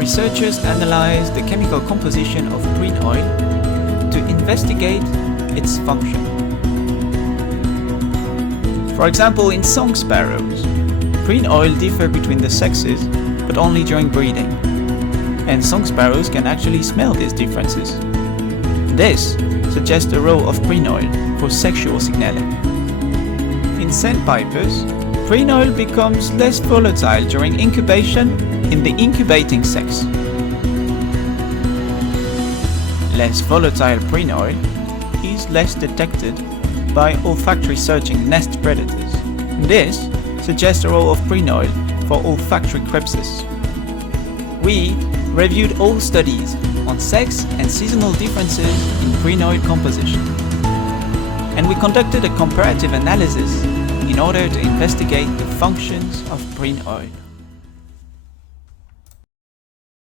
researchers analyzed the chemical composition of preen oil to investigate its function. For example, in song sparrows, preen oil differ between the sexes, but only during breeding, and song sparrows can actually smell these differences. This suggests the role of preen oil for sexual signaling. In sandpipers, preen oil becomes less volatile during incubation in the incubating sex. Less volatile preen oil is less detected by olfactory searching nest predators. This suggests the role of preen oil for olfactory crypsis. We reviewed all studies on sex and seasonal differences in preen oil composition, and we conducted a comparative analysis in order to investigate the functions of preen oil.